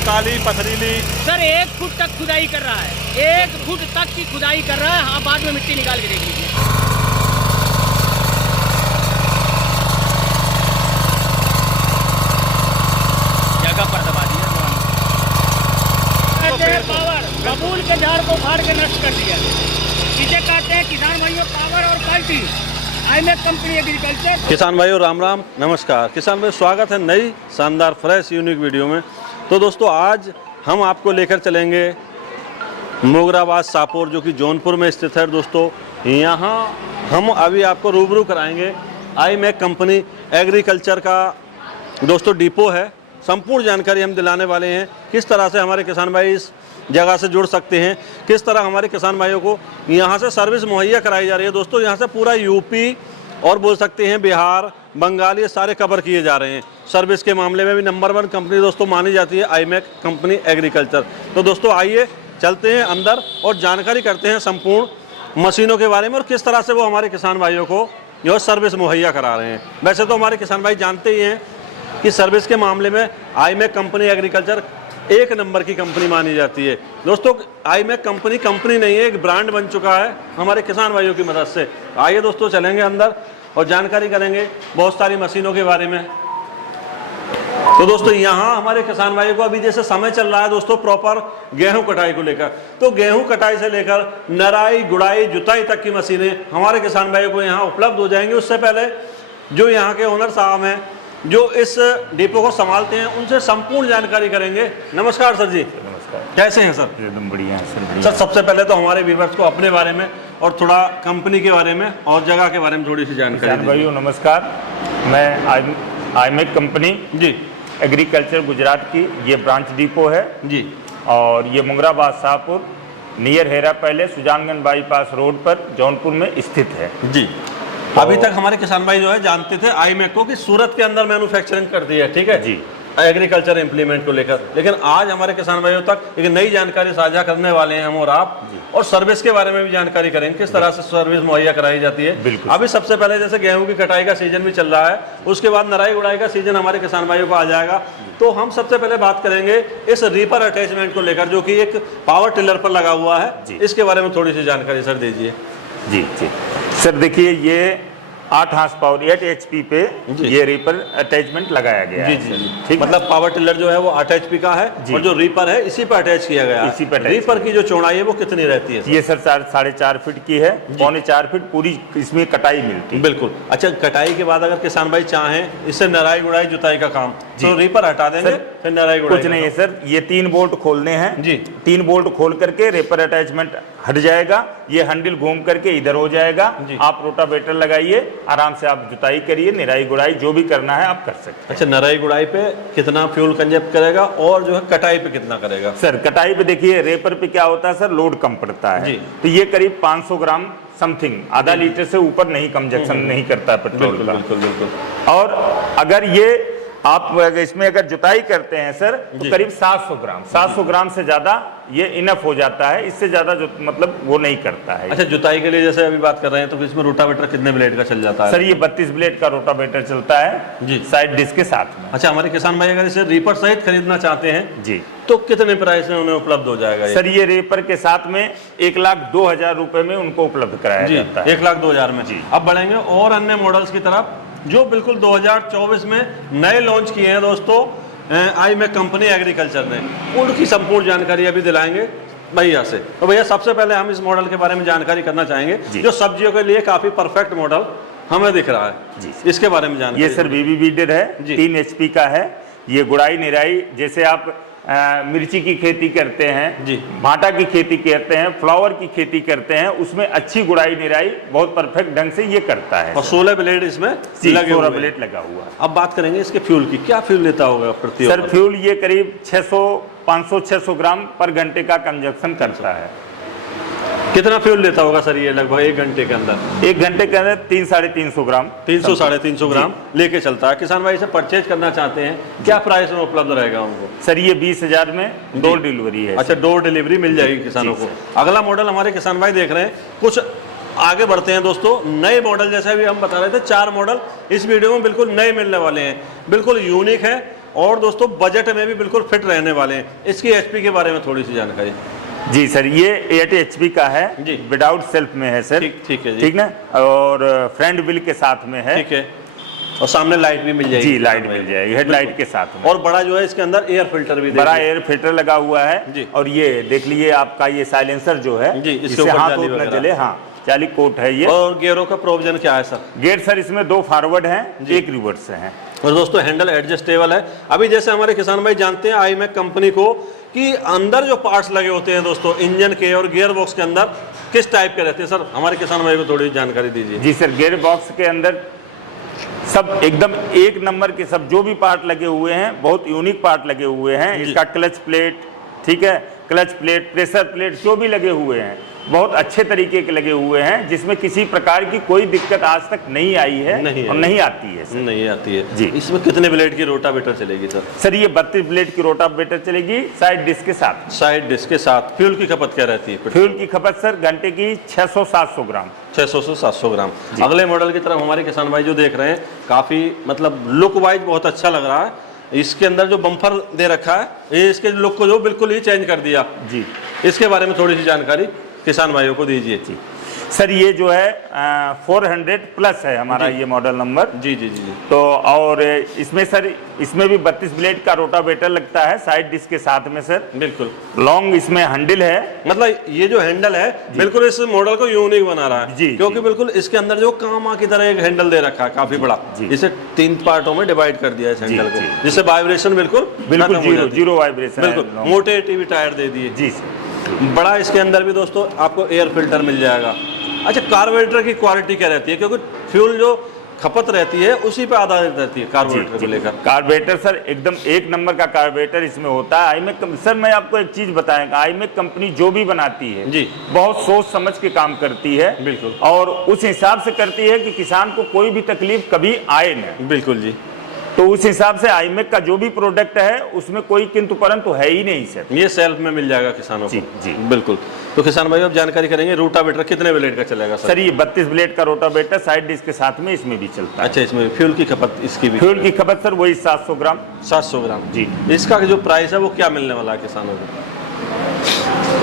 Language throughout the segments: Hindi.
काली पथरीली। सर 1 फुट तक खुदाई कर रहा है, 1 फुट तक की खुदाई कर रहा है। हाँ, बाद में मिट्टी निकाल के देख लीजिए। जगह पर दबा दिया पावर, बबूल के झाड़ को फाड़ के नष्ट कर दिया। इसे कहते हैं किसान भाइयों पावर और क्वालिटी। IMEC company agriculture. किसान भाइयों राम राम, नमस्कार किसान भाई, स्वागत है नई शानदार फ्रेश यूनिक वीडियो में। तो दोस्तों आज हम आपको लेकर चलेंगे मोगराबाद शाहपुर, जो कि जौनपुर में स्थित है। दोस्तों यहाँ हम अभी आपको रूबरू कराएंगे आईमेक कंपनी एग्रीकल्चर का दोस्तों डिपो है। संपूर्ण जानकारी हम दिलाने वाले हैं, किस तरह से हमारे किसान भाई इस जगह से जुड़ सकते हैं, किस तरह हमारे किसान भाइयों को यहाँ से सर्विस मुहैया कराई जा रही है। दोस्तों यहाँ से पूरा यूपी और बोल सकते हैं बिहार, बंगाल, ये सारे कवर किए जा रहे हैं। सर्विस के मामले में भी नंबर 1 कंपनी दोस्तों मानी जाती है आईमेक कंपनी एग्रीकल्चर। तो दोस्तों आइए चलते हैं अंदर और जानकारी करते हैं संपूर्ण मशीनों के बारे में और किस तरह से वो हमारे किसान भाइयों को जो सर्विस मुहैया करा रहे हैं। वैसे तो हमारे किसान भाई जानते ही हैं कि सर्विस के मामले में आईमेक कंपनी एग्रीकल्चर 1 नंबर की कंपनी मानी जाती है। दोस्तों आईमेक कंपनी नहीं है, एक ब्रांड बन चुका है हमारे किसान भाइयों की मदद से। आइए दोस्तों चलेंगे अंदर और जानकारी करेंगे बहुत सारी मशीनों के बारे में। तो दोस्तों यहाँ हमारे किसान भाइयों को अभी जैसे समय चल रहा है दोस्तों प्रॉपर गेहूं कटाई को लेकर, तो गेहूं कटाई से लेकर नराई, गुड़ाई, जुताई तक की मशीनें हमारे किसान भाइयों को यहाँ उपलब्ध हो जाएंगी। उससे पहले जो यहाँ के ओनर साहब हैं जो इस डिपो को संभालते हैं उनसे संपूर्ण जानकारी करेंगे। नमस्कार सर जी। नमस्कार। कैसे हैं सर? एकदम बढ़िया है सर सबसे पहले तो हमारे व्यूअर्स को अपने बारे में और थोड़ा कंपनी के बारे में और जगह के बारे में थोड़ी सी जानकारी दीजिए। भाइयों नमस्कार, मैं आईमेक कंपनी जी एग्रीकल्चर गुजरात की ये ब्रांच डिपो है जी, और ये Mograbad Shahpur near Heera palace Sujanganj bypass road पर जौनपुर में स्थित है जी। अभी तक हमारे किसान भाई जो है जानते थे आईमेक को कि सूरत के अंदर मैन्युफैक्चरिंग कर दी है, ठीक है जी, एग्रीकल्चर इंप्लीमेंट को लेकर। लेकिन आज हमारे किसान भाइयों तक एक नई जानकारी साझा करने वाले हैं हम और आप, और सर्विस के बारे में भी जानकारी करेंगे किस तरह से सर्विस मुहैया कराई जाती है। अभी सबसे पहले जैसे गेहूं की कटाई का सीजन भी चल रहा है, उसके बाद नराई गुड़ाई का सीजन हमारे किसान भाइयों को आ जाएगा। तो हम सबसे पहले बात करेंगे इस रीपर अटैचमेंट को लेकर जो कि एक पावर टिलर पर लगा हुआ है। इसके बारे में थोड़ी सी जानकारी सर दीजिए। जी जी सर, देखिए ये 8 हार्स पावर 8 HP पे ये रीपर अटैचमेंट लगाया गया है। जी ठीक, मतलब पावर टिलर जो है वो 8 HP का है और जो रीपर है इसी पर अटैच किया गया है। इसी पर रीपर की जो चौड़ाई है वो कितनी रहती है? ये सर 4.5 फीट की है, 3.25 फीट पूरी इसमें कटाई मिलती है। बिल्कुल। अच्छा, कटाई के बाद अगर किसान भाई चाहें इससे नराई गुड़ाई जुताई का काम, तो रीपर हटा देंगे फिर नराई गुड़ाई? कुछ नहीं है सर, ये 3 बोल्ट खोलने हैं जी। 3 बोल्ट खोल करके रीपर अटैचमेंट हट जाएगा, ये हैंडल घूम करके इधर हो जाएगा। आप रोटावेटर लगाइए, आराम से आप जुताई करिए, निराई गुड़ाई जो भी करना है आप कर सकते हैं। अच्छा, नराई गुड़ाई पे कितना फ्यूल कंजप्ट करेगा और जो है कटाई पे कितना करेगा? सर कटाई पे देखिए रेपर पे क्या होता है सर, लोड कम पड़ता है, तो ये करीब 500 ग्राम समथिंग, आधा लीटर से ऊपर नहीं कंजप्शन नहीं करता है पेट्रोल का। बिल्कुल बिल्कुल। और अगर ये आप इसमें अगर जुताई करते हैं सर तो करीब 700 ग्राम से ज्यादा ये इनफ हो जाता है, इससे ज्यादा जो मतलब वो नहीं करता है। अच्छा, जुताई के लिए जैसे अभी बात कर रहे हैं तो इसमें रोटावेटर कितने ब्लेड का चल जाता है? सर ये 32 ब्लेड का रोटावेटर चलता है जी, साइड डिस्क के साथ में। अच्छा, हमारे किसान भाई अगर इसे रीपर सहित खरीदना चाहते हैं जी तो कितने प्राइस में उन्हें उपलब्ध हो जाएगा? सर ये रीपर के साथ में 1,02,000 रुपए में उनको उपलब्ध कराया जाता है। 1,02,000 में जी। अब बढ़ेंगे और अन्य मॉडल्स की तरफ जो बिल्कुल 2024 में नए लॉन्च किए हैं दोस्तों आईमेक कंपनी एग्रीकल्चर ने, उनकी संपूर्ण जानकारी अभी दिलाएंगे भैया से। तो भैया सबसे पहले हम इस मॉडल के बारे में जानकारी करना चाहेंगे जो सब्जियों के लिए काफी परफेक्ट मॉडल हमें दिख रहा है जी, इसके बारे में जानकारी। ये सर बीबी बीडर है, 3 HP का है। ये गुड़ाई निराई, जैसे आप मिर्ची की खेती करते हैं जी, भाटा की खेती करते हैं, फ्लावर की खेती करते हैं, उसमें अच्छी गुड़ाई निराई बहुत परफेक्ट ढंग से ये करता है। और 16 ब्लेड इसमें लगे 16 ब्लेड लगा हुआ है। अब बात करेंगे इसके फ्यूल की, क्या फ्यूल लेता होगा प्रति? सर फ्यूल ये करीब 500-600 ग्राम पर घंटे का कंजप्शन करता है। कितना फ्यूल लेता होगा सर ये लगभग 1 घंटे के अंदर? 1 घंटे के अंदर 300-350 ग्राम 300-350 ग्राम लेके चलता है। किसान भाई इसे परचेज करना चाहते हैं, क्या प्राइस में उपलब्ध रहेगा उनको? सर ये 20,000 में डोर डिलीवरी है। अच्छा, डोर डिलीवरी मिल जाएगी किसानों को। अगला मॉडल हमारे किसान भाई देख रहे हैं, कुछ आगे बढ़ते हैं दोस्तों। नए मॉडल जैसे अभी हम बता रहे थे 4 मॉडल इस वीडियो में बिल्कुल नए मिलने वाले हैं, बिल्कुल यूनिक है। और दोस्तों बजट में भी बिल्कुल फिट रहने वाले हैं। इसकी एचपी के बारे में थोड़ी सी जानकारी। जी सर, ये 8 HP का है जी, विदाउट सेल्फ में है सर। ठीक है जी, ठीक ना, और फ्रंट व्हील के साथ में है। ठीक है, और सामने लाइट भी मिल जाएगी। जी, लाइट मिल जाएगी हेडलाइट के साथ में। और बड़ा जो है इसके अंदर एयर फिल्टर भी, बड़ा एयर फिल्टर लगा हुआ है जी। और ये देख लीजिए आपका ये साइलेंसर जो है जी, इसके इससे ऊपर हाथ जाली उठ न वगैरह। जले। हाँ, जाली कोट है ये। और गियरों का प्रोविजन क्या है सर? गेयर सर इसमें 2 फॉरवर्ड हैं, 1 रिवर्स है। और दोस्तों हैंडल एडजस्टेबल है। अभी जैसे हमारे किसान भाई जानते हैं आईमैक कंपनी को कि अंदर जो पार्ट्स लगे होते हैं दोस्तों इंजन के और गियर बॉक्स के अंदर किस टाइप के रहते हैं सर, हमारे किसान भाई को थोड़ी जानकारी दीजिए। जी सर, गियर बॉक्स के अंदर सब एकदम 1 नंबर के सब जो भी पार्ट लगे हुए हैं, बहुत यूनिक पार्ट लगे हुए हैं। इसका क्लच प्लेट, ठीक है, क्लच प्लेट, प्रेशर प्लेट जो भी लगे हुए हैं बहुत अच्छे तरीके के लगे हुए हैं, जिसमें किसी प्रकार की कोई दिक्कत आज तक नहीं आई है और नहीं आती है सर। नहीं आती है जी। इसमें कितने ब्लेड की रोटावेटर चलेगी सर? सर ये 32 ब्लेड की रोटावेटर चलेगी साइड डिस्क के साथ। साइड डिस्क के साथ। फ्यूल की खपत क्या रहती है? फ्यूल की खपत सर घंटे की 600-700 ग्राम। 600 से 700 ग्राम। अगले मॉडल की तरफ हमारे किसान भाई जो देख रहे हैं, काफी मतलब लुक वाइज बहुत अच्छा लग रहा है। इसके अंदर जो बम्पर दे रखा है ये इसके लुक को जो बिल्कुल ही चेंज कर दिया जी। इसके बारे में थोड़ी सी जानकारी किसान भाइयों को दीजिए। जी सर, ये जो है 400 प्लस है हमारा ये मॉडल नंबर। जी जी जी। तो और इसमें सर इसमें भी 32 ब्लेड का रोटावेटर लगता है साइड डिस्क के साथ में सर। बिल्कुल लॉन्ग इसमें हैंडल है। मतलब ये जो हैंडल है बिल्कुल इस मॉडल को यूनिक बना रहा है। जी, क्योंकि बिल्कुल इसके अंदर जो कामा की तरह एक हैंडल दे रखा है काफी बड़ा, इसे 3 पार्टों में डिवाइड कर दिया है इस हैंडल को, जिससे वाइब्रेशन बिल्कुल जीरो वाइब्रेशन। बिल्कुल मोटे टीवी टायर दे दिए। जी सर। बड़ा इसके अंदर भी दोस्तों आपको एयर फिल्टर मिल जाएगा। अच्छा, कार्बोरेटर की क्वालिटी क्या रहती है? क्योंकि फ्यूल जो खपत रहती है उसी पे आधारित रहती है कार्बोरेटर को लेकर। कार्बोरेटर सर एकदम 1 नंबर का कार्बोरेटर इसमें होता है। आईमैक सर मैं आपको एक चीज बताएगा, आईमैक कंपनी जो भी बनाती है जी बहुत सोच समझ के काम करती है। बिल्कुल। और उस हिसाब से करती है कि किसान को कोई भी तकलीफ कभी आए न। बिल्कुल जी। तो उस हिसाब से आईमैक का जो भी प्रोडक्ट है उसमें कोई किंतु परंतु है ही नहीं सर। ये सेल्फ में मिल जाएगा किसानों को। जी बिल्कुल। तो किसान भाई अब जानकारी करेंगे रोटावेटर कितने ब्लेड का चलेगा सर? सर ये 32 ब्लेड का रोटावेटर साइड डिस्क के साथ में इसमें भी चलता है। अच्छा, इसमें फ्यूल की खपत इसकी भी? फ्यूल की खपत सर वही 700 ग्राम। 700 ग्राम जी। इसका जो प्राइस है वो क्या मिलने वाला है किसानों को?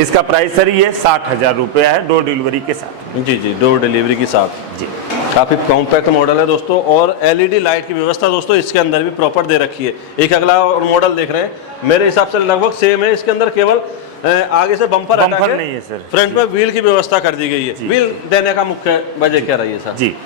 इसका प्राइस सर ये 60,000 रुपया है डोर डिलीवरी के साथ। जी जी, डोर डिलीवरी के साथ। जी। काफ़ी कॉम्पैक्ट मॉडल है दोस्तों, और एलईडी लाइट की व्यवस्था दोस्तों इसके अंदर भी प्रॉपर दे रखी है। एक अगला और मॉडल देख रहे हैं, मेरे हिसाब से लगभग सेम है। इसके अंदर केवल आगे से बम्पर नहीं है सर, फ्रंट में व्हील की व्यवस्था कर दी गई है। व्हील देने का मुख्य वजह क्या रही है सर? जी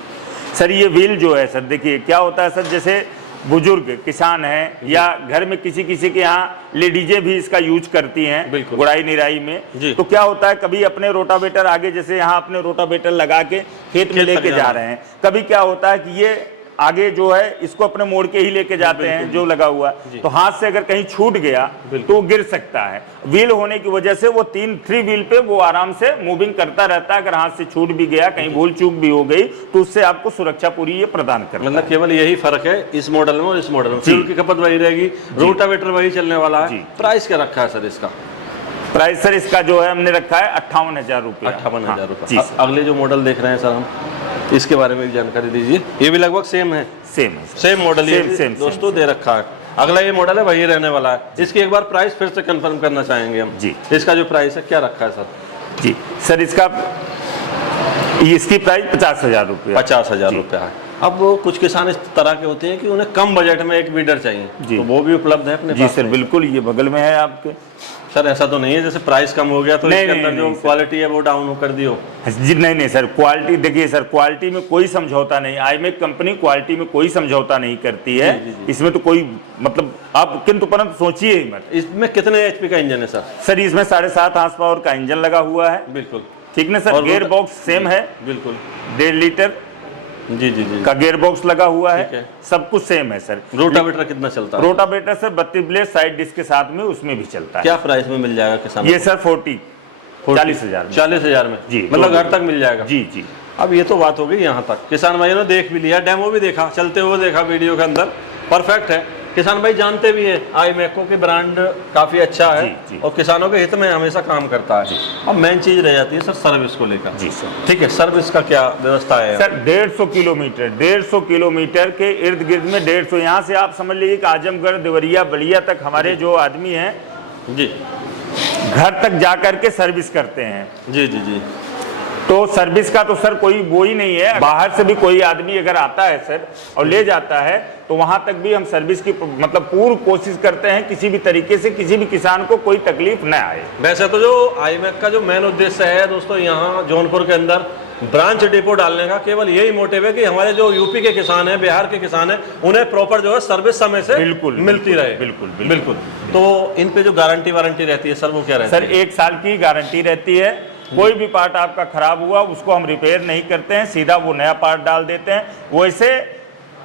सर, ये व्हील जो है सर देखिए क्या होता है सर, जैसे बुजुर्ग किसान हैं या घर में किसी के यहाँ लेडीजें भी इसका यूज करती हैं गुड़ाई निराई में। तो क्या होता है कभी अपने रोटावेटर आगे, जैसे यहाँ अपने रोटावेटर लगा के खेत में लेके जा रहे हैं, कभी क्या होता है कि ये आगे जो है इसको अपने मोड़ के ही लेके जाते हैं जो लगा हुआ, तो हाथ से अगर कहीं छूट गया तो गिर सकता है। व्हील होने की वजह से वो 3 व्हील पे वो आराम से मूविंग करता रहता है। अगर हाथ से छूट भी गया, कहीं भूल चूक भी हो गई, तो उससे आपको सुरक्षा पूरी ये प्रदान करता है। मतलब केवल यही फर्क है इस मॉडल में और इस मॉडल में। फ्यूल की खपत वही रहेगी, रोटावेटर वही चलने वाला है। प्राइस क्या रखा है सर इसका? प्राइस सर इसका जो है हमने रखा है 58,000 रुपये। 58,000 रुपये। अगले जो मॉडल देख रहे हैं सर हम, इसके बारे में भी जानकारी दीजिए। ये भी लगभग सेम है? सेम मॉडल सेम दोस्तों दे रखा है। अगला ये मॉडल है वही रहने वाला है। इसकी एक बार प्राइस फिर से कंफर्म करना चाहेंगे हम जी। इसका जो प्राइस है क्या रखा है सर? जी सर, इसकी प्राइस 50,000 रुपये। 50,000 रुपये है। अब वो कुछ किसान इस तरह के होते हैं कि उन्हें कम बजट में एक वीडर चाहिए, तो वो भी उपलब्ध है अपने पास? जी सर बिल्कुल, ये बगल में है आपके। सर ऐसा तो नहीं है जैसे प्राइस कम हो गया तो इसके अंदर जो क्वालिटी है वो डाउन कर दी हो? जी नहीं सर, क्वालिटी देखिए सर, क्वालिटी में कोई समझौता नहीं। आईमैक कंपनी क्वालिटी में कोई समझौता नहीं करती है। इसमें तो कोई मतलब आप किंतु परंतु सोचिए ही मत। इसमें कितने एचपी का इंजन है सर? सर इसमें 7.5 हार्स पावर का इंजन लगा हुआ है। बिल्कुल ठीक ना सर। गियर बॉक्स सेम है, बिल्कुल 1.5 लीटर जी का गियर बॉक्स लगा हुआ है। सब कुछ सेम है सर। रोटावेटर कितना चलता है? Rotavator sir 32 blade side disc के साथ में उसमें भी चलता है। क्या प्राइस में मिल जाएगा किसान? ये सर 40,000 में जी, मतलब घर तक मिल जाएगा। जी जी। अब ये तो बात हो गई यहाँ तक, किसान भाइयों ने देख भी लिया, डेमो भी देखा, चलते हुए देखा वीडियो के अंदर, परफेक्ट है। किसान भाई जानते भी है आईमेको की ब्रांड काफी अच्छा है जी। और किसानों के हित में हमेशा काम करता है। अब मेन चीज रह जाती है सर सर्विस को लेकर। जी सर। ठीक है, सर्विस का क्या व्यवस्था है? सर 150 किलोमीटर के इर्द गिर्द में 150, यहाँ से आप समझ लीजिए कि आजमगढ़, देवरिया, बलिया तक हमारे जो आदमी हैं जी घर तक जा करके सर्विस करते हैं। जी जी जी। तो सर्विस का तो सर कोई वो ही नहीं है। बाहर से भी कोई आदमी अगर आता है सर और ले जाता है तो वहां तक भी हम सर्विस की मतलब पूरी कोशिश करते हैं, किसी भी तरीके से किसी भी किसान को कोई तकलीफ न आए। वैसे तो जो आईमेक का जो मेन उद्देश्य है दोस्तों, यहाँ जौनपुर के अंदर ब्रांच डिपो डालने का केवल यही मोटिव है कि हमारे जो यूपी के किसान हैं, बिहार के किसान हैं, उन्हें प्रॉपर जो है सर्विस समय से बिल्कुल मिलती रहे। बिल्कुल। तो इन पे जो गारंटी वारंटी रहती है सर, वो क्या रहती है? सर 1 साल की गारंटी रहती है। कोई भी पार्ट आपका खराब हुआ उसको हम रिपेयर नहीं करते हैं, सीधा वो नया पार्ट डाल देते हैं। वैसे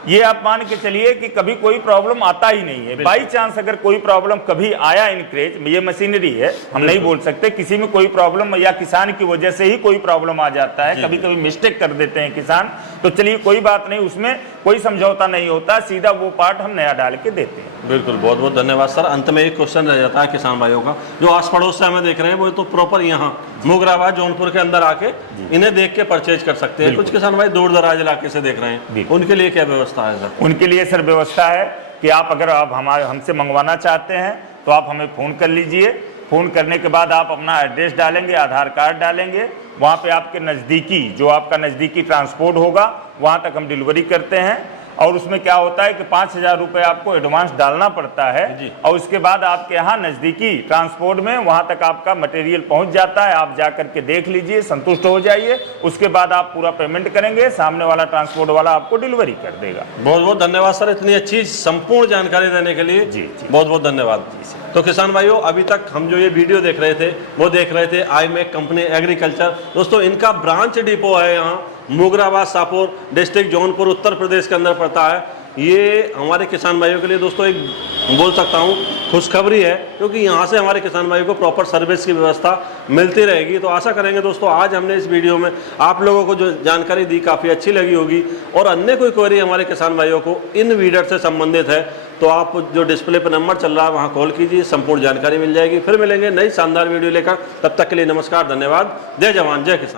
ये आप मान के चलिए कि कभी कोई प्रॉब्लम आता ही नहीं है। बाई चांस अगर कोई प्रॉब्लम कभी आया इनक्रेज, ये मशीनरी है, हम नहीं बोल सकते, किसी में कोई प्रॉब्लम या किसान की वजह से ही कोई प्रॉब्लम आ जाता है, कभी कभी मिस्टेक कर देते हैं किसान, तो चलिए कोई बात नहीं, उसमें कोई समझौता नहीं होता, सीधा वो पार्ट हम नया डाल के देते हैं। बिल्कुल, बहुत बहुत धन्यवाद सर। अंत में एक क्वेश्चन रह जाता है किसान भाइयों का, जो आस पड़ोस से हमें देख रहे हैं वो तो प्रॉपर यहाँ मोगराबाद जौनपुर के अंदर आके इन्हें देख के परचेज कर सकते हैं। कुछ किसान भाई दूर दराज इलाके से देख रहे हैं, उनके लिए क्या व्यवस्था है सर? उनके लिए सर व्यवस्था है कि आप अगर आप हमसे मंगवाना चाहते हैं तो आप हमें फ़ोन कर लीजिए। फ़ोन करने के बाद आप अपना एड्रेस डालेंगे, आधार कार्ड डालेंगे, वहाँ पे आपके नज़दीकी जो आपका नज़दीकी ट्रांसपोर्ट होगा वहाँ तक हम डिलीवरी करते हैं। और उसमें क्या होता है कि 5,000 रुपये आपको एडवांस डालना पड़ता है और उसके बाद आपके यहाँ नज़दीकी ट्रांसपोर्ट में वहाँ तक आपका मटेरियल पहुँच जाता है। आप जा करके देख लीजिए, संतुष्ट हो जाइए, उसके बाद आप पूरा पेमेंट करेंगे, सामने वाला ट्रांसपोर्ट वाला आपको डिलीवरी कर देगा। बहुत बहुत धन्यवाद सर, इतनी अच्छी संपूर्ण जानकारी देने के लिए। जी बहुत बहुत धन्यवाद। तो किसान भाइयों, अभी तक हम जो ये वीडियो देख रहे थे वो देख रहे थे आईमेक कंपनी एग्रीकल्चर। दोस्तों इनका ब्रांच डिपो है यहाँ मोगराबाद सापुर, डिस्ट्रिक्ट जौनपुर, उत्तर प्रदेश के अंदर पड़ता है। ये हमारे किसान भाइयों के लिए दोस्तों एक बोल सकता हूँ खुशखबरी है, क्योंकि यहाँ से हमारे किसान भाइयों को प्रॉपर सर्विस की व्यवस्था मिलती रहेगी। तो आशा करेंगे दोस्तों आज हमने इस वीडियो में आप लोगों को जो जानकारी दी काफ़ी अच्छी लगी होगी। और अन्य कोई क्वेरी हमारे किसान भाइयों को इन वीडियो से संबंधित है तो आप जो डिस्प्ले पर नंबर चल रहा है वहाँ कॉल कीजिए, संपूर्ण जानकारी मिल जाएगी। फिर मिलेंगे नई शानदार वीडियो लेकर, तब तक के लिए नमस्कार, धन्यवाद, जय जवान जय किसान।